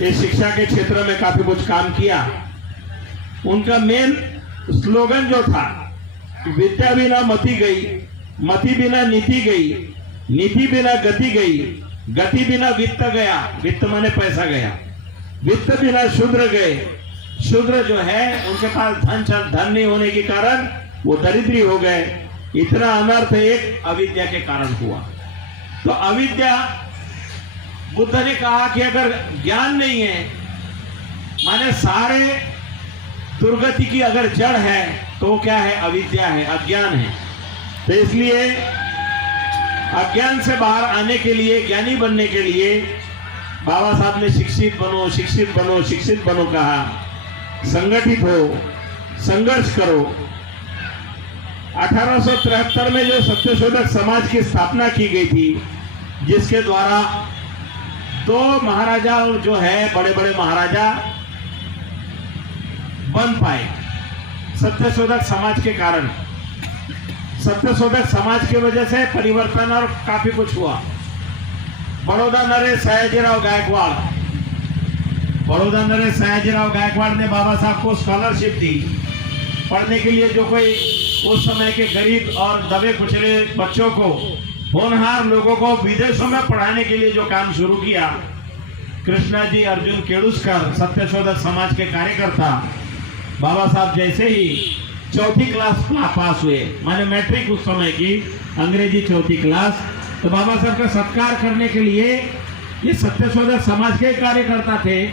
इस शिक्षा के क्षेत्र में काफी कुछ काम किया। उनका मेन स्लोगन जो था, विद्या बिना मति गई, मति बिना नीति गई, नीति बिना गति गई, गति बिना वित्त गया, वित्त माने पैसा गया, वित्त बिना शूद्र गए, शूद्र जो है उनके पास धन नहीं होने के कारण वो दरिद्री हो गए। इतना अनर्थ एक अविद्या के कारण हुआ। तो अविद्या, बुद्ध ने कहा कि अगर ज्ञान नहीं है, माने सारे दुर्गति की अगर जड़ है तो वो क्या है? अविद्या है, अज्ञान है। तो इसलिए अज्ञान से बाहर आने के लिए, ज्ञानी बनने के लिए बाबा साहब ने शिक्षित बनो, शिक्षित बनो, शिक्षित बनो कहा। संगठित हो, संघर्ष करो। 1873 में जो सत्यशोधक समाज की स्थापना की गई थी, जिसके द्वारा दो महाराजा जो है, बड़े बड़े महाराजा बन पाए सत्यशोधक समाज के कारण। सत्यशोधक समाज की वजह से परिवर्तन और काफी कुछ हुआ। बड़ौदा नरेश सयाजीराव गायकवाड़, बड़ौदा नरेश सयाजीराव गायकवाड़ ने बाबा साहब को स्कॉलरशिप दी पढ़ने के लिए। जो कोई उस समय के गरीब और दबे कुचले बच्चों को, होनहार लोगों को विदेशों में पढ़ाने के लिए जो काम शुरू किया, कृष्णा जी अर्जुन केड़ुस्कर सत्यशोधक समाज के कार्यकर्ता, बाबा साहब जैसे ही चौथी क्लास पास हुए, माने मैट्रिक उस समय की, अंग्रेजी चौथी क्लास, तो बाबा साहब का सत्कार करने के लिए ये सत्यशोधक समाज के कार्यकर्ता थे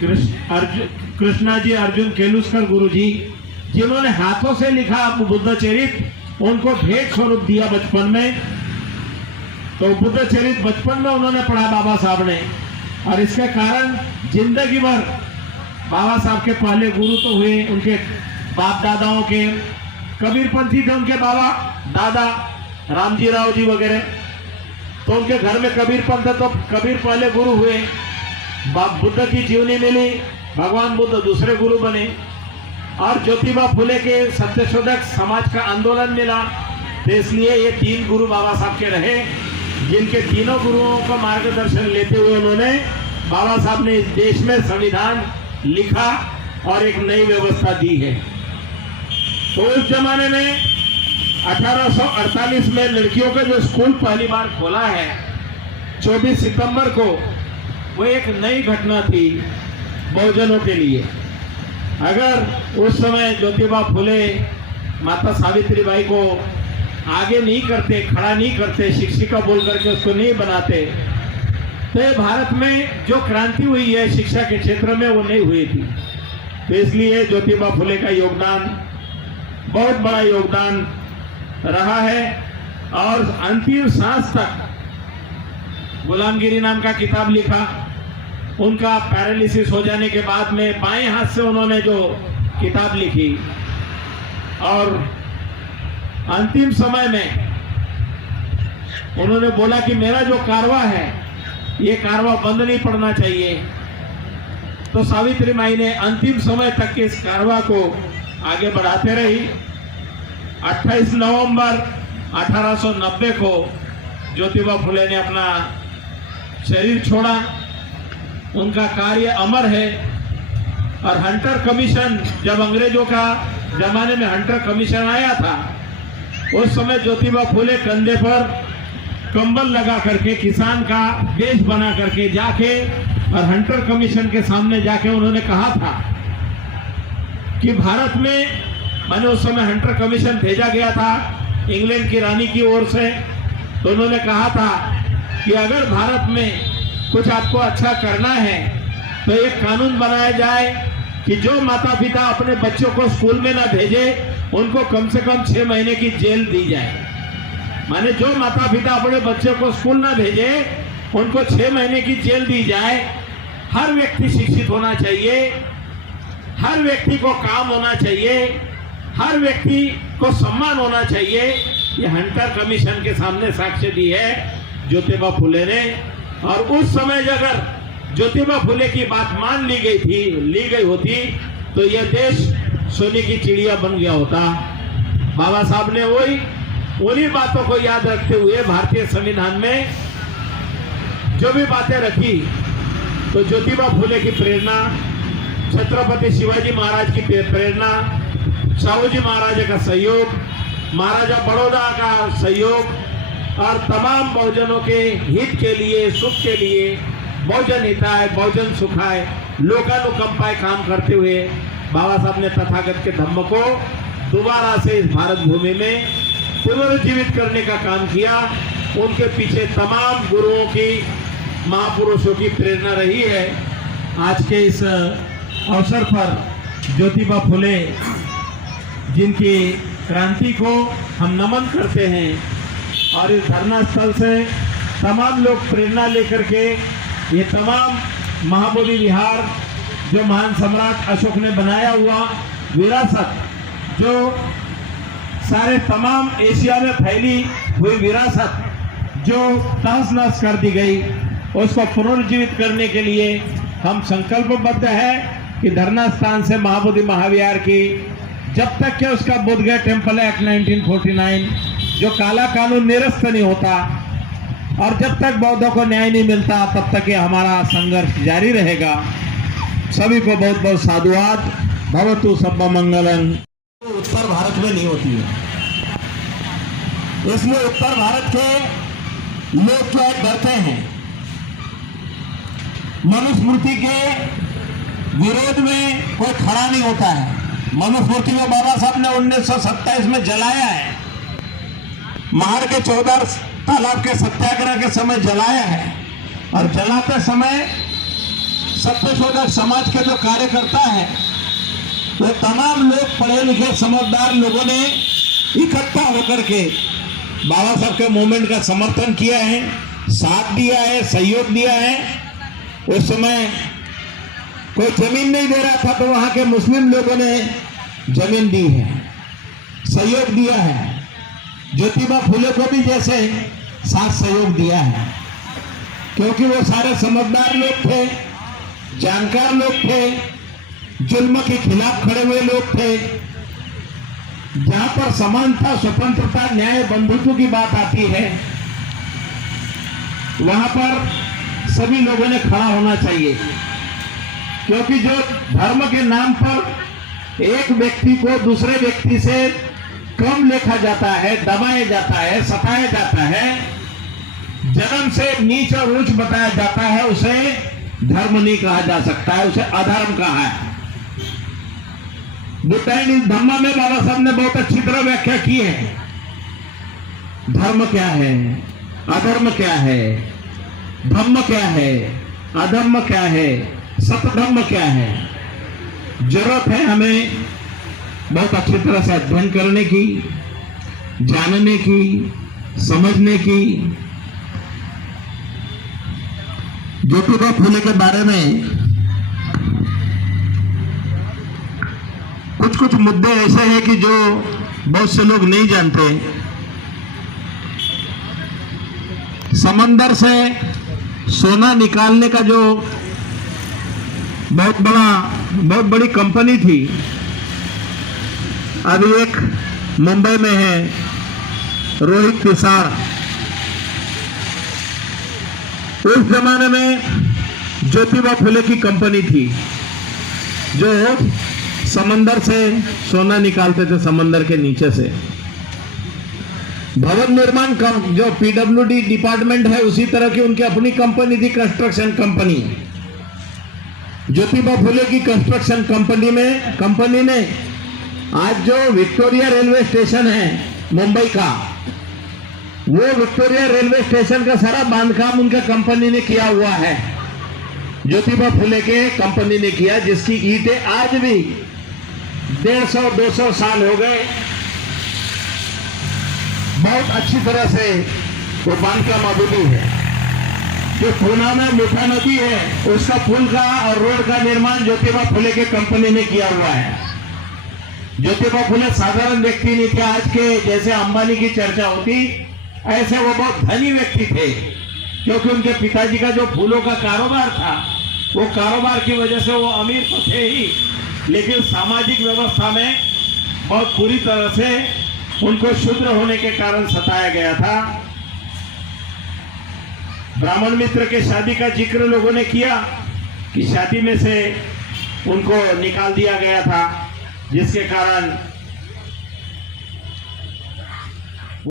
कृष्णा जी अर्जुन केलुस्कर गुरु जी, जिन्होंने हाथों से लिखा बुद्ध चरित, उनको भेंट स्वरूप दिया बचपन में। तो बुद्ध चरित बचपन में उन्होंने पढ़ा बाबा साहब ने, और इसके कारण जिंदगी भर बाबा साहब के पहले गुरु तो हुए उनके बाप दादाओं के, कबीरपंथी थे उनके बाबा दादा रामजी राव जी वगैरह, तो उनके घर में कबीर पंथ है, तो कबीर पहले गुरु हुए। बाप बुद्ध की जीवनी मिली, भगवान बुद्ध दूसरे गुरु बने, और ज्योतिबा फुले के सत्यशोधक समाज का आंदोलन मिला। तो इसलिए ये तीन गुरु बाबा साहब के रहे, जिनके तीनों गुरुओं का मार्गदर्शन लेते हुए उन्होंने, बाबा साहब ने इस देश में संविधान लिखा और एक नई व्यवस्था दी है। तो उस जमाने में 1848 में लड़कियों का जो स्कूल पहली बार खोला है 24 सितंबर को, वो एक नई घटना थी बहुजनों के लिए। अगर उस समय ज्योतिबा फुले माता सावित्रीबाई को आगे नहीं करते, खड़ा नहीं करते, शिक्षिका बोल करके उसको नहीं बनाते, तो भारत में जो क्रांति हुई है शिक्षा के क्षेत्र में वो नहीं हुई थी। तो इसलिए ज्योतिबा फुले का योगदान बहुत बड़ा योगदान रहा है, और अंतिम सांस तक गुलामगिरी नाम का किताब लिखा। उनका पैरालिसिस हो जाने के बाद में बाएं हाथ से उन्होंने जो किताब लिखी, और अंतिम समय में उन्होंने बोला कि मेरा जो कारवा है ये कारवा बंद नहीं पड़ना चाहिए। तो सावित्री माई ने अंतिम समय तक इस कारवा को आगे बढ़ाते रही। 28 नवंबर 1890 को ज्योतिबा फुले ने अपना शरीर छोड़ा। उनका कार्य अमर है। और हंटर कमीशन, जब अंग्रेजों का जमाने में हंटर कमीशन आया था, उस समय ज्योतिबा फुले कंधे पर कंबल लगा करके, किसान का वेश बना करके जाके, और हंटर कमीशन के सामने जाके उन्होंने कहा था कि भारत में, मैंने उस समय हंटर कमीशन भेजा गया था इंग्लैंड की रानी की ओर से, तो उन्होंने कहा था कि अगर भारत में कुछ आपको अच्छा करना है तो एक कानून बनाया जाए कि जो माता पिता अपने बच्चों को स्कूल में ना भेजे, उनको कम से कम 6 महीने की जेल दी जाए। माने जो माता पिता अपने बच्चों को स्कूल ना भेजे, उनको 6 महीने की जेल दी जाए। हर व्यक्ति शिक्षित होना चाहिए, हर व्यक्ति को काम होना चाहिए, हर व्यक्ति को सम्मान होना चाहिए। ये हंटर कमीशन के सामने साक्ष्य दी है ज्योतिबा फुले ने। और उस समय अगर ज्योतिबा फुले की बात मान ली गई होती, तो यह देश सोने की चिड़िया बन गया होता। बाबा साहब ने उन्हीं बातों को याद रखते हुए भारतीय संविधान में जो भी बातें रखी, तो ज्योतिबा फुले की प्रेरणा, छत्रपति शिवाजी महाराज की प्रेरणा, साहूजी महाराज का सहयोग, महाराजा बड़ौदा का सहयोग और तमाम बहुजनों के हित के लिए, सुख के लिए, बहुजन हिताय बहुजन सुखाय लोकानुकंपाय काम करते हुए बाबा साहब ने तथागत के धम्म को दोबारा से इस भारत भूमि में पुनर्जीवित करने का काम किया। उनके पीछे तमाम गुरुओं की, महापुरुषों की प्रेरणा रही है। आज के इस अवसर पर ज्योतिबा फुले जिनकी क्रांति को हम नमन करते हैं और इस धरना स्थल से तमाम लोग प्रेरणा लेकर के ये तमाम महाबोधि विहार जो महान सम्राट अशोक ने बनाया हुआ विरासत, जो सारे तमाम एशिया में फैली हुई विरासत जो तहस नहस कर दी गई, उसको पुनर्जीवित करने के लिए हम संकल्पबद्ध है कि धरना स्थान से महाबोधि महाविहार की जब तक कि उसका बोधगया टेम्पल एक्ट 1949 जो काला कानून निरस्त नहीं होता और जब तक बौद्धों को न्याय नहीं मिलता तब तक ये हमारा संघर्ष जारी रहेगा। सभी को बहुत बहुत साधुवाद। भवतु सब्बा मंगलम। उत्तर भारत में नहीं होती है, इसलिए उत्तर भारत के लोग क्या डरते हैं। मनुस्मृति के विरोध में कोई खड़ा नहीं होता है। मनुस्मृति को बाबा साहब ने 1927 में जलाया है। महार के 14 तालाब के सत्याग्रह के समय जलाया है और जलाते समय सत्यशोधक समाज के जो कार्यकर्ता है वो तमाम लोग पढ़े लिखे समझदार लोगों ने इकट्ठा होकर के बाबा साहब के मूवमेंट का समर्थन किया है, साथ दिया है, सहयोग दिया है। उस समय कोई जमीन नहीं दे रहा था तो वहां के मुस्लिम लोगों ने जमीन दी है, सहयोग दिया है। ज्योतिबा फुले को भी जैसे साथ सहयोग दिया है, क्योंकि वो सारे समझदार लोग थे, जानकार लोग थे, जुल्म के खिलाफ खड़े हुए लोग थे। जहां पर समानता, स्वतंत्रता, न्याय, बंधुत्व की बात आती है वहां पर सभी लोगों ने खड़ा होना चाहिए, क्योंकि जो धर्म के नाम पर एक व्यक्ति को दूसरे व्यक्ति से कम लिखा जाता है, दबाया जाता है, सताया जाता है, जन्म से नीच और ऊंच बताया जाता है, उसे धर्म नहीं कहा जा सकता है, उसे अधर्म कहा है। बुद्धाइन इस धम्मा में बाबा साहब ने बहुत अच्छी तरह व्याख्या की है। धर्म क्या है, अधर्म क्या है, धम्म क्या है, अधम्म क्या है, सतधम्म क्या है। जरूरत है हमें बहुत अच्छी तरह से अध्ययन करने की, जानने की, समझने की। ज्योतिबा फुले के बारे में कुछ कुछ मुद्दे ऐसे हैं कि जो बहुत से लोग नहीं जानते। समंदर से सोना निकालने का जो बहुत बड़ी कंपनी थी, अभी एक मुंबई में है, रोहित पिसार। उस जमाने में ज्योतिबा फुले की कंपनी थी जो समंदर से सोना निकालते थे, समंदर के नीचे से। भवन निर्माण का जो पीडब्ल्यूडी डिपार्टमेंट है उसी तरह की उनकी अपनी कंपनी थी, कंस्ट्रक्शन कंपनी। ज्योतिबा फुले की कंस्ट्रक्शन कंपनी ने आज जो विक्टोरिया रेलवे स्टेशन है मुंबई का, वो विक्टोरिया रेलवे स्टेशन का सारा बांधकाम उनका कंपनी ने किया हुआ है, ज्योतिबा फुले के कंपनी ने किया, जिसकी ईंटें आज भी 150-200 साल हो गए, बहुत अच्छी तरह से वो बांधकाम मौजूद है। जो पूना में मुठा नदी है उसका पुल का और रोड का निर्माण ज्योतिबा फुले के कंपनी ने किया हुआ है। ज्योतिबा फुले साधारण व्यक्ति नहीं थे। आज के जैसे अंबानी की चर्चा होती ऐसे वो बहुत धनी व्यक्ति थे, क्योंकि उनके पिताजी का जो फूलों का कारोबार था वो कारोबार की वजह से वो अमीर तो थे ही, लेकिन सामाजिक व्यवस्था में बहुत पूरी तरह से उनको शूद्र होने के कारण सताया गया था। ब्राह्मण मित्र के शादी का जिक्र लोगों ने किया, कि शादी में से उनको निकाल दिया गया था, जिसके कारण